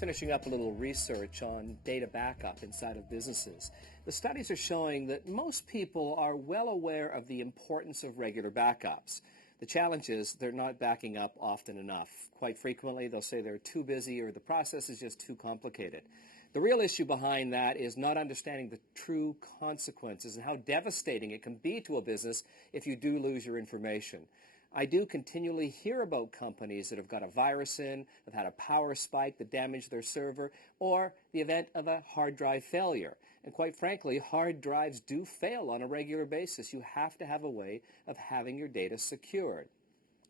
finishing up a little research on data backup inside of businesses. The studies are showing that most people are well aware of the importance of regular backups. The challenge is they're not backing up often enough. Quite frequently, they'll say they're too busy or the process is just too complicated. The real issue behind that is not understanding the true consequences and how devastating it can be to a business if you do lose your information. I do continually hear about companies that have got a virus in, have had a power spike that damaged their server, or the event of a hard drive failure. And quite frankly, hard drives do fail on a regular basis. You have to have a way of having your data secured.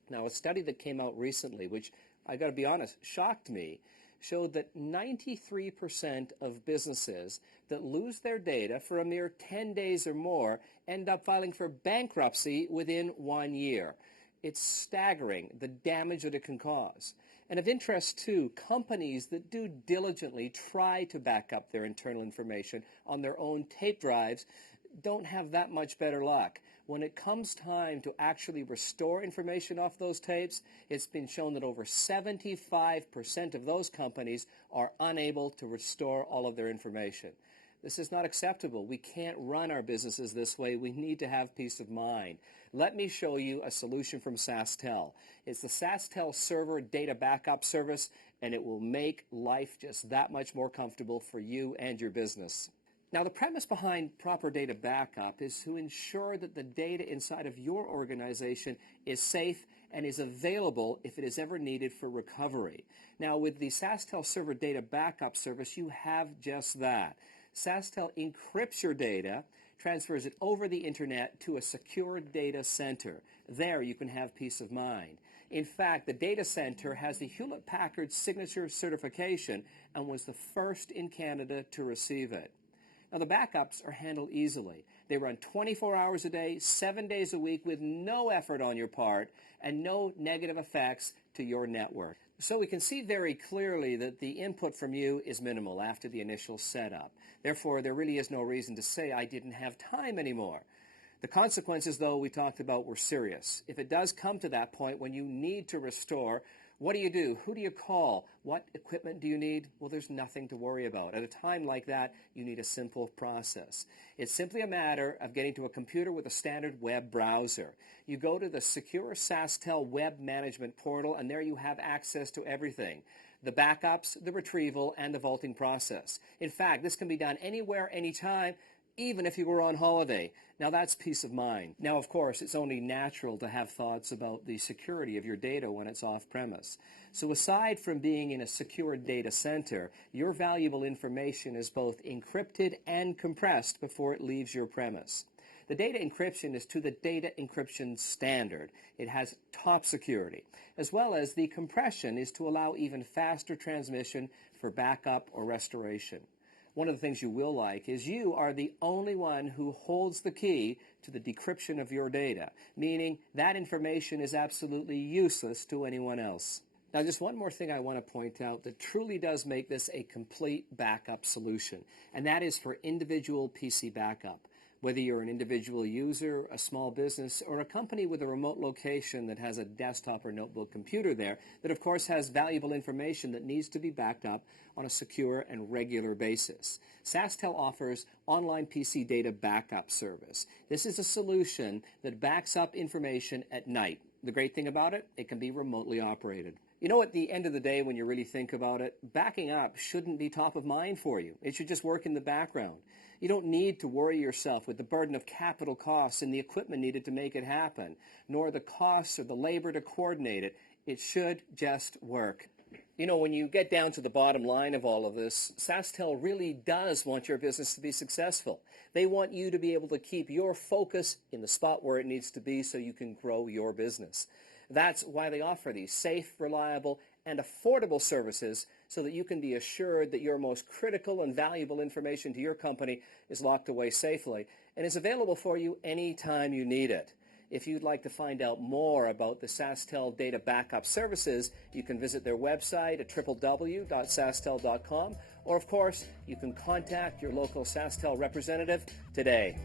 Now, a study that came out recently, which I got to be honest, shocked me, showed that 93% of businesses that lose their data for a mere 10 days or more end up filing for bankruptcy within 1 year. It's staggering, the damage that it can cause. And of interest, too, companies that do diligently try to back up their internal information on their own tape drives don't have that much better luck. When it comes time to actually restore information off those tapes, it's been shown that over 75% of those companies are unable to restore all of their information. This is not acceptable. We can't run our businesses this way. We need to have peace of mind. Let me show you a solution from SaskTel. It's the SaskTel Server Data Backup Service, and it will make life just that much more comfortable for you and your business. Now, the premise behind proper data backup is to ensure that the data inside of your organization is safe and is available if it is ever needed for recovery. Now, with the SaskTel Server Data Backup Service, you have just that. SaskTel encrypts your data, transfers it over the internet to a secure data center. There you can have peace of mind. In fact, the data center has the Hewlett-Packard Signature certification and was the first in Canada to receive it. Now, the backups are handled easily. They run 24 hours a day, 7 days a week with no effort on your part and no negative effects to your network. So we can see very clearly that the input from you is minimal after the initial setup. Therefore, there really is no reason to say I didn't have time anymore. The consequences, though, we talked about were serious. If it does come to that point when you need to restore, what do? Who do you call? What equipment do you need? Well, there's nothing to worry about. At a time like that, you need a simple process. It's simply a matter of getting to a computer with a standard web browser. You go to the secure SaskTel web management portal, and there you have access to everything. The backups, the retrieval, and the vaulting process. In fact, this can be done anywhere, anytime, even if you were on holiday. Now, that's peace of mind. Now, of course, it's only natural to have thoughts about the security of your data when it's off-premise. So aside from being in a secure data center, your valuable information is both encrypted and compressed before it leaves your premise. The data encryption is to the data encryption standard. It has top security, as well as the compression is to allow even faster transmission for backup or restoration. One of the things you will like is you are the only one who holds the key to the decryption of your data, meaning that information is absolutely useless to anyone else. Now, just one more thing I want to point out that truly does make this a complete backup solution, and that is for individual PC backup. Whether you're an individual user, a small business, or a company with a remote location that has a desktop or notebook computer there that, of course, has valuable information that needs to be backed up on a secure and regular basis. SaskTel offers online PC data backup service. This is a solution that backs up information at night. The great thing about it, it can be remotely operated. You know, at the end of the day, when you really think about it, backing up shouldn't be top of mind for you. It should just work in the background. You don't need to worry yourself with the burden of capital costs and the equipment needed to make it happen, nor the costs or the labor to coordinate it. It should just work. You know, when you get down to the bottom line of all of this, SaskTel really does want your business to be successful. They want you to be able to keep your focus in the spot where it needs to be so you can grow your business. That's why they offer these safe, reliable, and affordable services so that you can be assured that your most critical and valuable information to your company is locked away safely and is available for you anytime you need it. If you'd like to find out more about the SaskTel data backup services, you can visit their website at www.sasktel.com, or of course, you can contact your local SaskTel representative today.